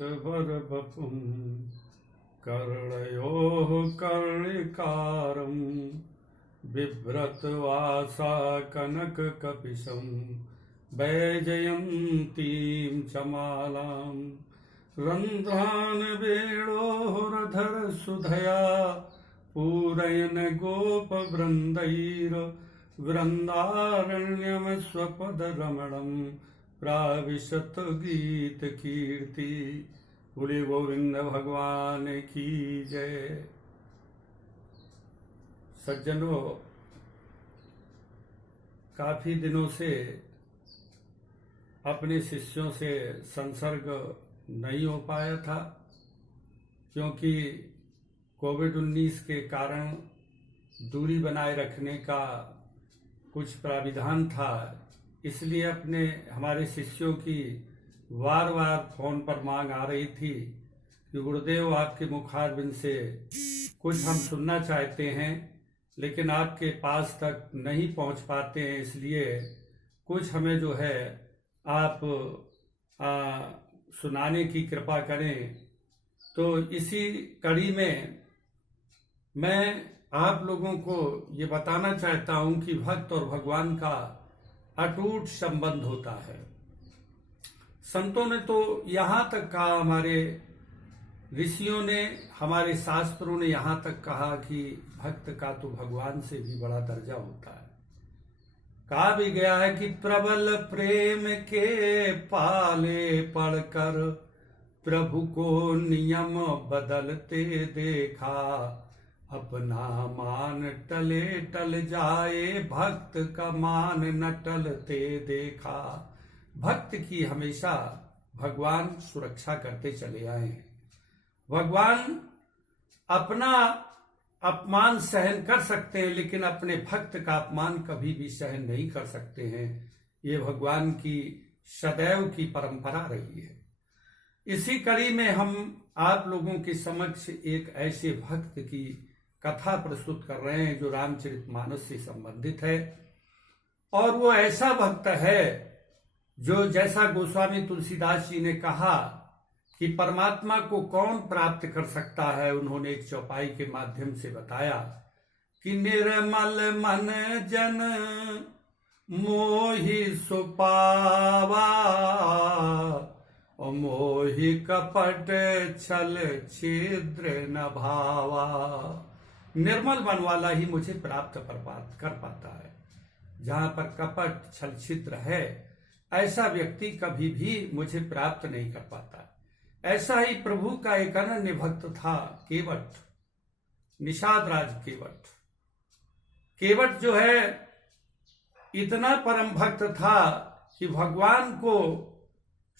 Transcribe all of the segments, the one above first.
वरवपुं कर्णयोः कर्णिकारं बिभ्रतवासा कनककपिशं वैजयन्तीं च मालां रन्ध्रान् वेणोरधरसुधया पूरयन् गोपवृन्दैर्वृन्दारण्यं स्वपदरमणं प्राविशत गीत कीर्ति। बोले गोविंद भगवान की जय। सज्जनों, काफी दिनों से अपने शिष्यों से संसर्ग नहीं हो पाया था, क्योंकि कोविड-19 के कारण दूरी बनाए रखने का कुछ प्राविधान था। इसलिए हमारे शिष्यों की बार बार फोन पर मांग आ रही थी कि गुरुदेव, आपके मुखारबिंद से कुछ हम सुनना चाहते हैं, लेकिन आपके पास तक नहीं पहुंच पाते हैं, इसलिए कुछ हमें जो है आप सुनाने की कृपा करें। तो इसी कड़ी में मैं आप लोगों को ये बताना चाहता हूं कि भक्त और भगवान का अटूट संबंध होता है। संतों ने तो यहाँ तक कहा, हमारे ऋषियों ने, हमारे शास्त्रों ने यहाँ तक कहा कि भक्त का तो भगवान से भी बड़ा दर्जा होता है। कहा भी गया है कि प्रबल प्रेम के पाले पढ़कर प्रभु को नियम बदलते देखा, अपना मान टले टल जाए भक्त का मान न टलते देखा। भक्त की हमेशा भगवान सुरक्षा करते चले आए हैं। भगवान अपना अपमान सहन कर सकते हैं, लेकिन अपने भक्त का अपमान कभी भी सहन नहीं कर सकते हैं। ये भगवान की सदैव की परंपरा रही है। इसी कड़ी में हम आप लोगों के समक्ष एक ऐसे भक्त की कथा प्रस्तुत कर रहे हैं जो रामचरितमानस से संबंधित है। और वो ऐसा भक्त है जो, जैसा गोस्वामी तुलसीदास जी ने कहा कि परमात्मा को कौन प्राप्त कर सकता है, उन्होंने एक चौपाई के माध्यम से बताया कि निर्मल मन जन मोहि सुपावा, और मोहि कपट छल छिद्र न भावा। निर्मल मन वाला ही मुझे प्राप्त कर पाता है। जहां पर कपट छल छिद्र है, ऐसा व्यक्ति कभी भी मुझे प्राप्त नहीं कर पाता। ऐसा ही प्रभु का एक अनन्य भक्त था केवट, निषाद राज केवट। केवट जो है इतना परम भक्त था कि भगवान को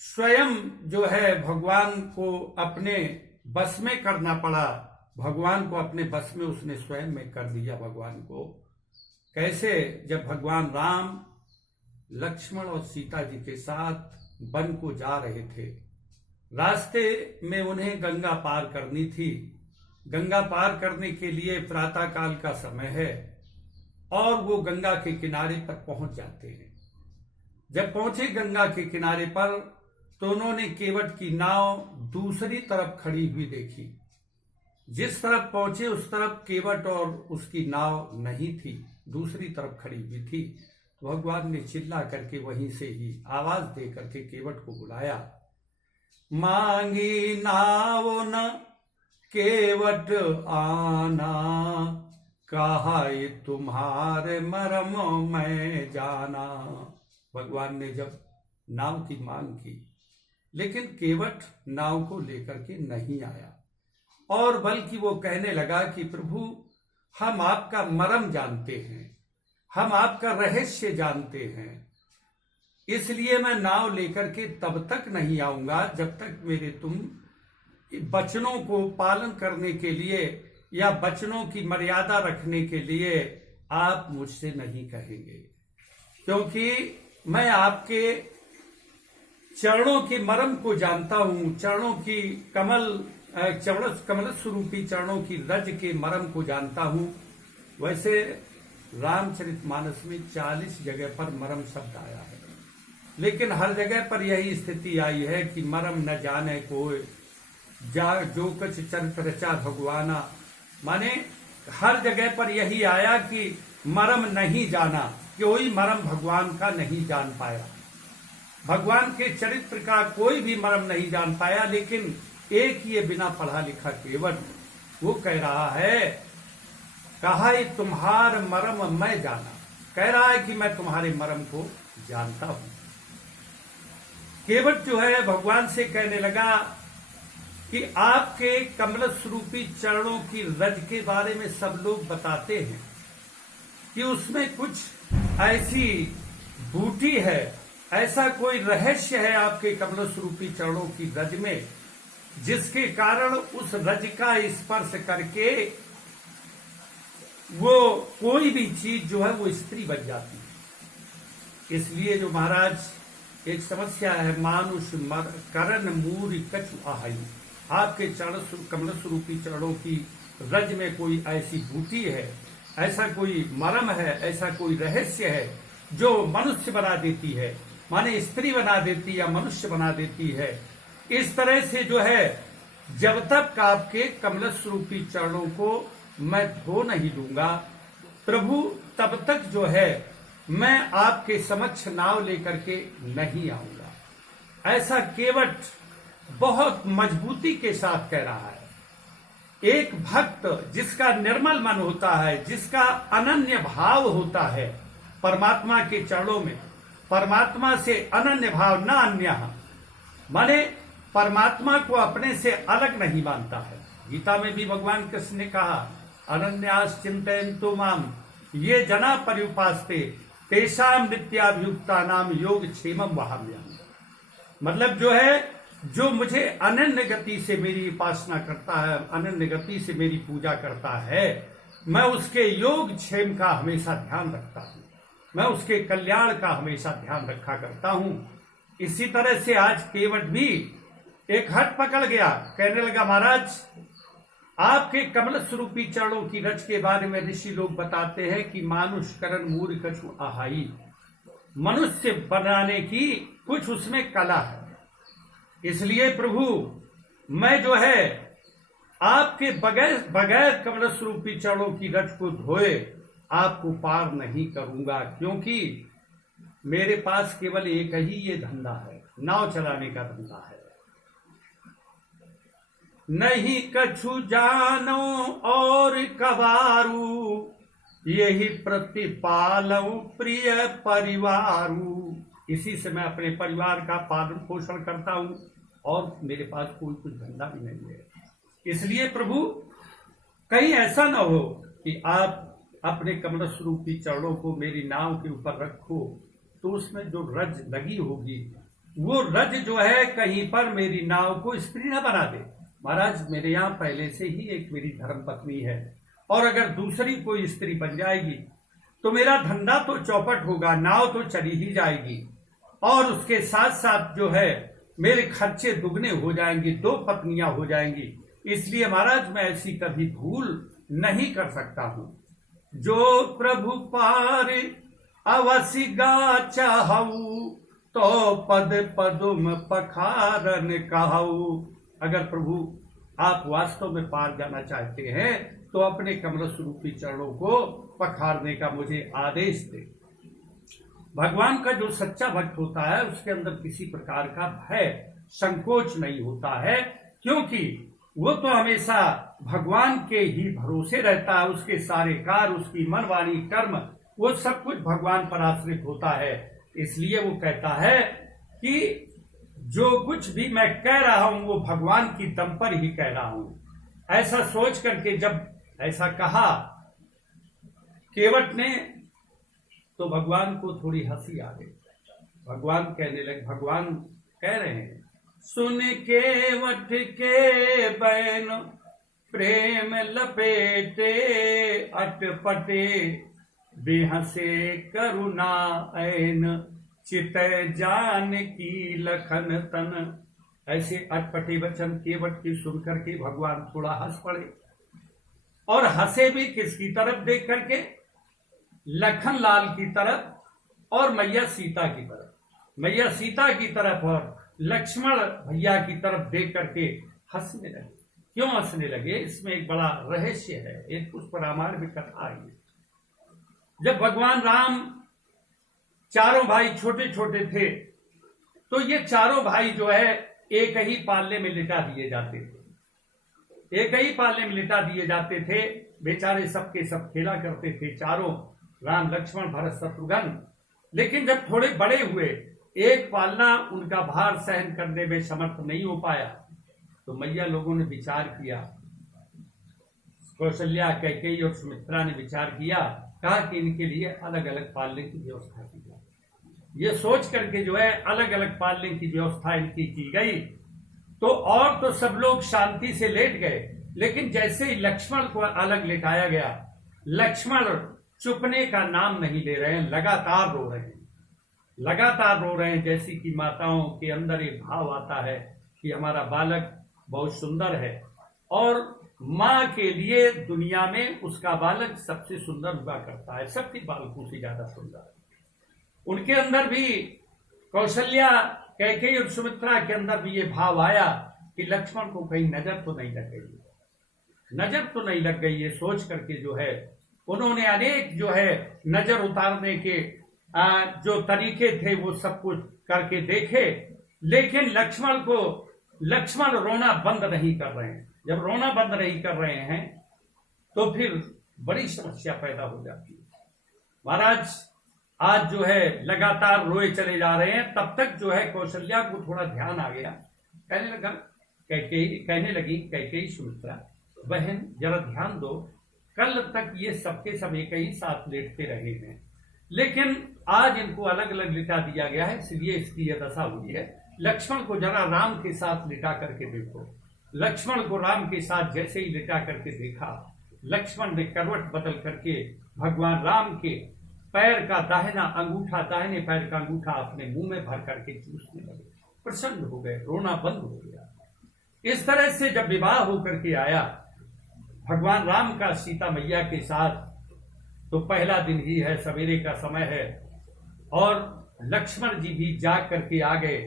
स्वयं जो है, भगवान को अपने बस में करना पड़ा। भगवान को अपने बस में उसने स्वयं में कर दिया। भगवान को कैसे? जब भगवान राम लक्ष्मण और सीता जी के साथ वन को जा रहे थे, रास्ते में उन्हें गंगा पार करनी थी। गंगा पार करने के लिए प्रातः काल का समय है और वो गंगा के किनारे पर पहुंच जाते हैं। जब पहुंचे गंगा के किनारे पर, तो उन्होंने केवट की नाव दूसरी तरफ खड़ी हुई देखी। जिस तरफ पहुंचे उस तरफ केवट और उसकी नाव नहीं थी, दूसरी तरफ खड़ी हुई थी। तो भगवान ने चिल्ला करके वहीं से ही आवाज दे करके केवट को बुलाया। मांगी नाव न केवट आना, कहा तुम्हारे मरम मैं जाना। भगवान ने जब नाव की मांग की, लेकिन केवट नाव को लेकर के नहीं आया, और बल्कि वो कहने लगा कि प्रभु, हम आपका मरम जानते हैं, हम आपका रहस्य जानते हैं, इसलिए मैं नाव लेकर के तब तक नहीं आऊंगा जब तक मेरे तुम वचनों को पालन करने के लिए या वचनों की मर्यादा रखने के लिए आप मुझसे नहीं कहेंगे। क्योंकि मैं आपके चरणों के मरम को जानता हूं, चरणों की कमल स्वरूपी चरणों की रज के मरम को जानता हूं। वैसे रामचरितमानस में 40 जगह पर मरम शब्द आया है। लेकिन हर जगह पर यही स्थिति आई है कि मरम न जाने कोई, जा जो कुछ चरित रचा भगवाना। माने हर जगह पर यही आया कि मरम नहीं जाना, कोई मरम भगवान का नहीं जान पाया, भगवान के चरित्र का कोई भी मरम नहीं जान पाया। लेकिन एक ये बिना पढ़ा लिखा केवट वो कह रहा है, कहा तुम्हार मरम मैं जाना, कह रहा है कि मैं तुम्हारे मरम को जानता हूं। केवट जो है भगवान से कहने लगा कि आपके कमल स्वरूपी चरणों की रज के बारे में सब लोग बताते हैं कि उसमें कुछ ऐसी बूटी है, ऐसा कोई रहस्य है आपके कमल स्वरूपी चरणों की रज में, जिसके कारण उस रज का स्पर्श करके वो कोई भी चीज जो है वो स्त्री बन जाती है। इसलिए जो महाराज एक समस्या है, मानुष करण मूरी कछु आहाई, आपके चरण कमल स्वरूपी चरणों की रज में कोई ऐसी बूटी है, ऐसा कोई मरम है, ऐसा कोई रहस्य है जो मनुष्य बना देती है, माने स्त्री बना देती है या मनुष्य बना देती है। इस तरह से जो है जब तक आपके कमल स्वरूपी चरणों को मैं धो नहीं दूंगा प्रभु, तब तक जो है मैं आपके समक्ष नाव लेकर के नहीं आऊंगा। ऐसा केवट बहुत मजबूती के साथ कह रहा है। एक भक्त जिसका निर्मल मन होता है, जिसका अनन्य भाव होता है परमात्मा के चरणों में, परमात्मा से अनन्य भाव न अन्य, माने परमात्मा को अपने से अलग नहीं मानता है। गीता में भी भगवान कृष्ण ने कहा, अनन्यास चिंतयन्तु माम ये जना पर्युपास्ते तेषाम नित्याभियुक्ता नाम योग क्षेमम वहाम्यहम्। मतलब जो है, जो मुझे अनन्य गति से मेरी उपासना करता है, अनन्य गति से मेरी पूजा करता है, मैं उसके योग क्षेम का हमेशा ध्यान रखता हूं, मैं उसके कल्याण का हमेशा ध्यान रखा करता हूं। इसी तरह से आज केवट भी एक हट पकड़ गया, कहने लगा महाराज आपके कमल स्वरूपी चरणों की रज के बारे में ऋषि लोग बताते हैं कि मानुष करण मूर कछु आहाई, मनुष्य बनाने की कुछ उसमें कला है। इसलिए प्रभु मैं जो है आपके बगैर कमल स्वरूपी चरणों की रज को धोए आपको पार नहीं करूंगा, क्योंकि मेरे पास केवल एक ही ये धंधा है, नाव चलाने का धंधा है। नहीं कछु जानो और कबारू, यही प्रतिपालऊ प्रिय परिवारू। इसी से मैं अपने परिवार का पालन पोषण करता हूं और मेरे पास कोई कुछ धंधा भी नहीं है। इसलिए प्रभु कहीं ऐसा ना हो कि आप अपने कमल स्वरूपी चरणों को मेरी नाव के ऊपर रखो तो उसमें जो रज लगी होगी वो रज जो है कहीं पर मेरी नाव को स्त्री न बना दे। महाराज मेरे यहाँ पहले से ही एक मेरी धर्म पत्नी है और अगर दूसरी कोई स्त्री बन जाएगी तो मेरा धंधा तो चौपट होगा, नाव तो चली ही जाएगी और उसके साथ साथ जो है मेरे खर्चे दुगने हो जाएंगे, दो पत्नियां हो जाएंगी। इसलिए महाराज मैं ऐसी कभी भूल नहीं कर सकता हूं। जो प्रभु पार अवसि गा चाहू तो पद पदुम पखारन कहू। अगर प्रभु आप वास्तव में पार जाना चाहते हैं तो अपने कमल स्वरूपी चरणों को पखारने का मुझे आदेश दे। भगवान का जो सच्चा भक्त होता है उसके अंदर किसी प्रकार का भय संकोच नहीं होता है, क्योंकि वो तो हमेशा भगवान के ही भरोसे रहता है। उसके सारे कार्य, उसकी मन वाणी कर्म, वो सब कुछ भगवान पर आश्रित होता है। इसलिए वो कहता है कि जो कुछ भी मैं कह रहा हूं वो भगवान की दम पर ही कह रहा हूं। ऐसा सोच करके जब ऐसा कहा केवट ने तो भगवान को थोड़ी हंसी आ गई। भगवान कहने लगे, भगवान कह रहे हैं, सुन केवट के बैन प्रेम लपेटे अटपटे बेहसे करुणा ऐन चित जान की लखन तन। ऐसे अटपटे वचन केवट की सुनकर के भगवान थोड़ा हंस पड़े और हंसे भी किसकी तरफ देख करके? लखन लाल की तरफ और मैया सीता की तरफ। मैया सीता की तरफ और लक्ष्मण भैया की तरफ देख करके हंसने लगे। क्यों हंसने लगे? इसमें एक बड़ा रहस्य है, एक उस पर रामायण में कथा आई है। जब भगवान राम चारों भाई छोटे छोटे थे तो ये चारों भाई जो है एक ही पालने में लिटा दिए जाते थे, एक ही पालने में लिटा दिए जाते थे। बेचारे सबके सब खेला करते थे चारों, राम लक्ष्मण भरत शत्रुघ्न। लेकिन जब थोड़े बड़े हुए, एक पालना उनका भार सहन करने में समर्थ नहीं हो पाया, तो मैया लोगों ने विचार किया, कौशल्या, कैकेयी और सुमित्रा ने विचार किया, कहा कि इनके लिए अलग अलग पालने की व्यवस्था की जाए। ये सोच करके जो है अलग अलग पालने की व्यवस्था इनकी की गई। तो और तो सब लोग शांति से लेट गए, लेकिन जैसे ही लक्ष्मण को अलग लेटाया गया, लक्ष्मण चुपने का नाम नहीं ले रहे हैं, लगातार रो रहे हैं, लगातार रो रहे हैं। जैसी कि माताओं के अंदर एक भाव आता है कि हमारा बालक बहुत सुंदर है और माँ के लिए दुनिया में उसका बालक सबसे सुंदर हुआ करता है, सबके बालकों से ज्यादा सुंदर। उनके अंदर भी, कौशल्या, कैकेयी और सुमित्रा के अंदर भी ये भाव आया कि लक्ष्मण को कहीं नजर तो नहीं लग गई, नजर तो नहीं लग गई। ये सोच करके जो है उन्होंने अनेक जो है नजर उतारने के जो तरीके थे वो सब कुछ करके देखे, लेकिन लक्ष्मण रोना बंद नहीं कर रहे हैं। जब रोना बंद नहीं कर रहे हैं तो फिर बड़ी समस्या पैदा हो जाती है। महाराज आज जो है लगातार रोए चले जा रहे हैं। तब तक जो है कौशल्या को थोड़ा ध्यान आ गया, कहने लगी कैकेयी, सुमित्रा, बहन जरा ध्यान दो, कल तक ये सबके सब एक ही साथ लेटते रहे हैं, लेकिन आज इनको अलग अलग लिटा दिया गया है, इसलिए इसकी यह दशा हुई है। लक्ष्मण को जरा राम के साथ लिटा करके देखो। लक्ष्मण को राम के साथ जैसे ही लिटा करके देखा, लक्ष्मण ने करवट बदल करके भगवान राम के पैर का दाहिना अंगूठा, दाहिने पैर का अंगूठा अपने मुंह में भर करके चूसने लगे, प्रसन्न हो गए, रोना बंद हो गया। इस तरह से जब विवाह होकर के आया भगवान राम का सीता मैया के साथ, तो पहला दिन ही है, सवेरे का समय है, और लक्ष्मण जी भी जाग करके आ गए।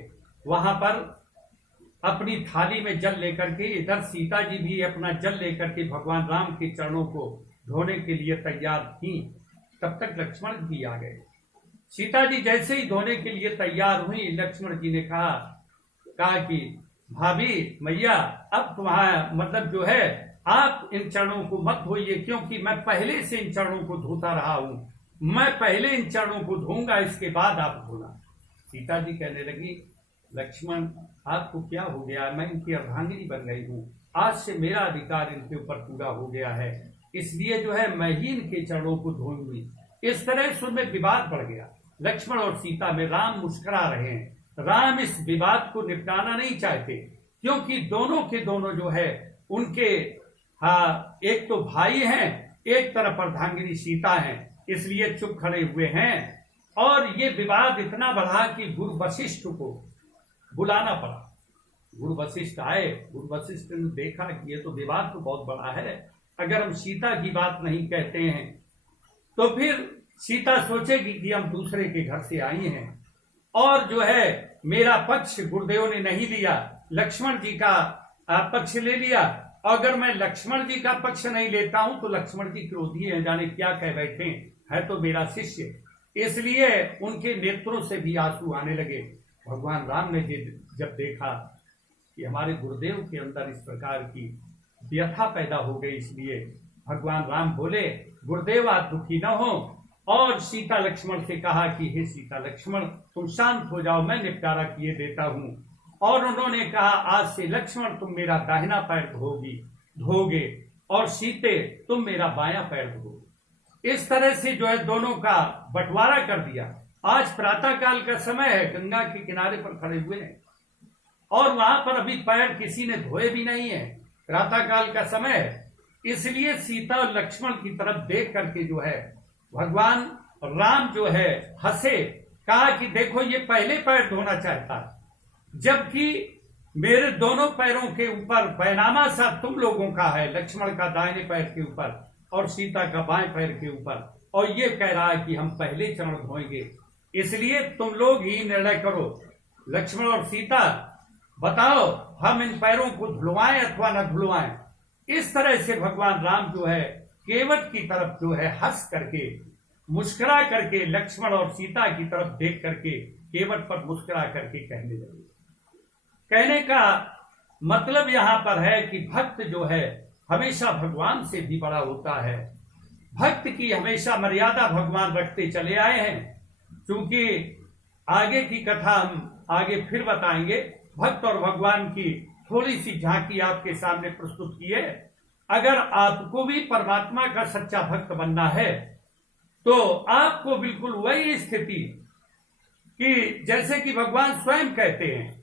वहां पर अपनी थाली में जल लेकर के, इधर सीता जी भी अपना जल लेकर के भगवान राम के चरणों को धोने के लिए तैयार थी। तब तक लक्ष्मण जी आ गए। सीता जी जैसे ही धोने के लिए तैयार हुई, लक्ष्मण जी ने कहा कि भाभी, मैया, अब तुम्हारा मतलब जो है आप इन चरणों को मत धोइए, क्योंकि मैं पहले से इन चरणों को धोता रहा हूं, मैं पहले इन चरणों को धोऊंगा, इसके बाद आप धोना। सीता जी कहने लगी, लक्ष्मण आपको क्या हो गया? मैं इनकी अर्धांगिनी बन गई हूँ, आज से मेरा अधिकार इनके ऊपर पूरा हो गया है, इसलिए जो है मैं ही इनके चरणों को धोऊंगी। इस तरह से उनमें विवाद बढ़ गया लक्ष्मण और सीता में। राम मुस्कुरा रहे हैं, राम इस विवाद को निपटाना नहीं चाहते, क्योंकि दोनों के दोनों जो है उनके एक तो भाई हैं, एक तरफ अर्धांगिनी सीता हैं, इसलिए चुप खड़े हुए हैं। और ये विवाद इतना बढ़ा कि गुरु वशिष्ठ को बुलाना पड़ा। गुरु वशिष्ठ आए। गुरु वशिष्ठ ने देखा कि ये तो विवाद तो बहुत बड़ा है, अगर हम सीता की बात नहीं कहते हैं तो फिर सीता सोचेगी कि हम दूसरे के घर से आई हैं, और जो है मेरा पक्ष गुरुदेव ने नहीं लिया, लक्ष्मण जी का पक्ष ले लिया। अगर मैं लक्ष्मण जी का पक्ष नहीं लेता हूं तो लक्ष्मण जी क्रोधी हैं, जाने क्या कह बैठे, है तो मेरा शिष्य। इसलिए उनके नेत्रों से भी आंसू आने लगे। भगवान राम ने जब देखा कि हमारे गुरुदेव के अंदर इस प्रकार की व्यथा पैदा हो गई, इसलिए भगवान राम बोले, गुरुदेव आप दुखी न हो, और सीता लक्ष्मण से कहा कि हे सीता लक्ष्मण, तुम शांत हो जाओ, मैं निपटारा किए देता हूं। और उन्होंने कहा, आज से लक्ष्मण तुम मेरा दाहिना पैर धोगे, और सीते तुम मेरा बायां पैर धोगे। इस तरह से जो है दोनों का बंटवारा कर दिया। आज प्रातः काल का समय है, गंगा के किनारे पर खड़े हुए हैं, और वहां पर अभी पैर किसी ने धोए भी नहीं है, प्रातः काल का समय है। इसलिए सीता और लक्ष्मण की तरफ देख करके जो है भगवान राम जो है हंसे, कहा कि देखो ये पहले पैर धोना चाहता, जबकि मेरे दोनों पैरों के ऊपर पैनामा सा तुम लोगों का है, लक्ष्मण का दाहिने पैर के ऊपर और सीता का बाएं पैर के ऊपर, और ये कह रहा है कि हम पहले चरण धोएंगे। इसलिए तुम लोग ही निर्णय करो, लक्ष्मण और सीता, बताओ हम इन पैरों को धुलवाएं अथवा न धुलवाएं। इस तरह से भगवान राम जो है केवट की तरफ जो है हंस करके, मुस्कुरा करके, लक्ष्मण और सीता की तरफ देख करके केवट पर मुस्कुरा करके कहने लगे। कहने का मतलब यहां पर है कि भक्त जो है हमेशा भगवान से भी बड़ा होता है। भक्त की हमेशा मर्यादा भगवान रखते चले आए हैं। क्योंकि आगे की कथा हम आगे फिर बताएंगे। भक्त और भगवान की थोड़ी सी झांकी आपके सामने प्रस्तुत की है। अगर आपको भी परमात्मा का सच्चा भक्त बनना है तो आपको बिल्कुल वही स्थिति कि जैसे कि भगवान स्वयं कहते हैं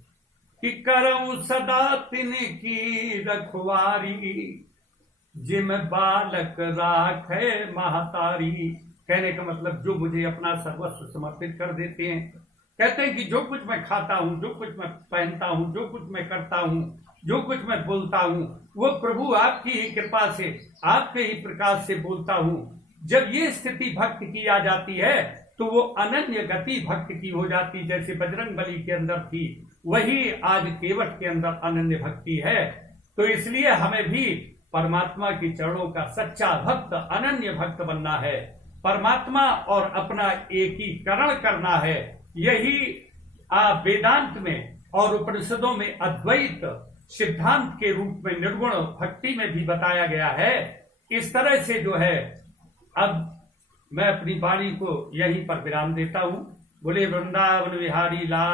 कि करऊं सदा तिनकी रखवारी, जिम बालक राखे महतारी। कहने का मतलब जो मुझे अपना सर्वस्व समर्पित कर देते हैं, कहते हैं कि जो कुछ मैं खाता हूं, जो कुछ मैं पहनता हूं, जो कुछ मैं करता हूं, जो कुछ मैं बोलता हूं, वो प्रभु आपकी ही कृपा से, आपके ही प्रकाश से बोलता हूं। जब ये स्थिति भक्त की आ जाती है तो वो अनन्य गति भक्त की हो जाती, जैसे बजरंग बली के अंदर थी, वही आज केवट के अंदर अनन्य भक्ति है। तो इसलिए हमें भी परमात्मा के चरणों का सच्चा भक्त, अनन्य भक्त बनना है। परमात्मा और अपना एकीकरण करना है। यही वेदांत में और उपनिषदों में अद्वैत सिद्धांत के रूप में निर्गुण भक्ति में भी बताया गया है। इस तरह से जो है अब मैं अपनी वाणी को यहीं पर विराम देता हूं। बोले वृंदावन विहारी लाल।